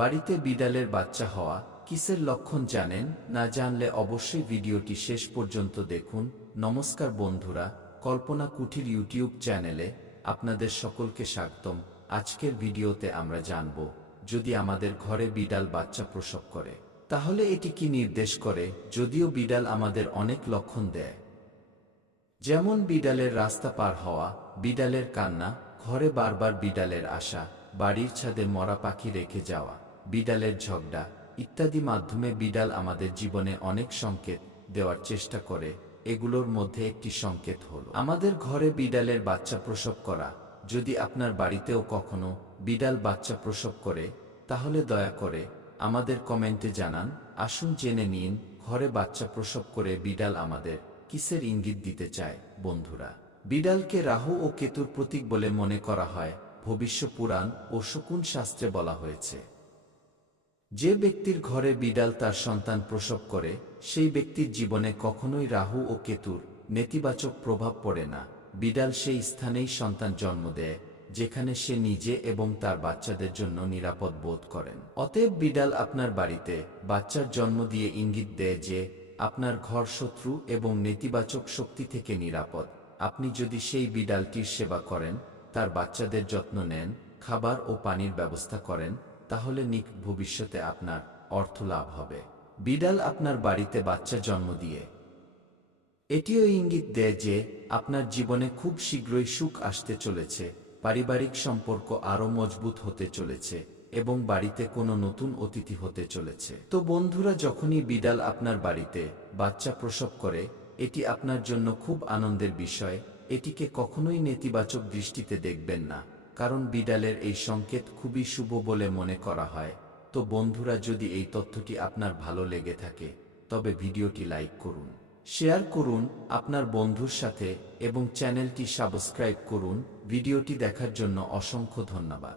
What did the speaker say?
বাড়িতে বিড়ালের বাচ্চা হওয়া কিসের লক্ষণ জানেন? না জানলে অবশ্যই ভিডিওটি শেষ পর্যন্ত দেখুন। নমস্কার বন্ধুরা, কল্পনা কুঠির ইউটিউব চ্যানেলে আপনাদের সকলকে স্বাগতম। আজকের ভিডিওতে আমরা জানব, যদি আমাদের ঘরে বিড়াল বাচ্চা প্রসব করে তাহলে এটি কি নির্দেশ করে। যদিও বিড়াল আমাদের অনেক লক্ষণ দেয়, যেমন বিড়ালের রাস্তা পার হওয়া, বিড়ালের কান্না, ঘরে বারবার বিড়ালের আসা, বাড়ির ছাদে মরা পাখি রেখে যাওয়া, বিড়ালের ঝগড়া ইত্যাদি মাধ্যমে বিড়াল আমাদের জীবনে অনেক সংকেত দেওয়ার চেষ্টা করে। এগুলোর মধ্যে একটি সংকেত হলো আমাদের ঘরে বিড়ালের বাচ্চা প্রসব করা। যদি আপনার বাড়িতেও কখনো বিড়াল বাচ্চা প্রসব করে তাহলে দয়া করে আমাদের কমেন্টে জানান। আসুন জেনে নিন, ঘরে বাচ্চা প্রসব করে বিড়াল আমাদের কিসের ইঙ্গিত দিতে চায়। বন্ধুরা, বিড়ালকে রাহু ও কেতুর প্রতীক বলে মনে করা হয়। ভবিষ্য পুরাণ ও শকুন শাস্ত্রে বলা হয়েছে, যে ব্যক্তির ঘরে বিড়াল তার সন্তান প্রসব করে সেই ব্যক্তির জীবনে কখনোই রাহু ও কেতুর নেতিবাচক প্রভাব পড়ে না। বিড়াল সেই স্থানেই সন্তান জন্ম দেয় যেখানে সে নিজে এবং তার বাচ্চাদের জন্য নিরাপদ বোধ করেন। অতএব বিড়াল আপনার বাড়িতে বাচ্চার জন্ম দিয়ে ইঙ্গিত দেয় যে আপনার ঘর শত্রু এবং নেতিবাচক শক্তি থেকে নিরাপদ। আপনি যদি সেই বিড়ালটির সেবা করেন, তার বাচ্চাদের যত্ন নেন, খাবার ও পানির ব্যবস্থা করেন, তাহলে নিকট ভবিষ্যতে আপনার অর্থ লাভ হবে। বিড়াল আপনার বাড়িতে বাচ্চা জন্ম দিয়ে এটিও ইঙ্গিত দেয় যে আপনার জীবনে খুব শীঘ্রই সুখ আসতে চলেছে, পারিবারিক সম্পর্ক আরও মজবুত হতে চলেছে এবং বাড়িতে কোনো নতুন অতিথি হতে চলেছে। তো বন্ধুরা, যখনই বিড়াল আপনার বাড়িতে বাচ্চা প্রসব করে এটি আপনার জন্য খুব আনন্দের বিষয়। এটিকে কখনোই নেতিবাচক দৃষ্টিতে দেখবেন না, কারণ বিড়ালের এই সংকেত খুবই শুভ বলে মনে করা হয়। তো বন্ধুরা, যদি এই তথ্যটি আপনার ভালো লেগে থাকে তবে ভিডিওটি লাইক করুন, শেয়ার করুন আপনার বন্ধুর সাথে এবং চ্যানেলটি সাবস্ক্রাইব করুন। ভিডিওটি দেখার জন্য অসংখ্য ধন্যবাদ।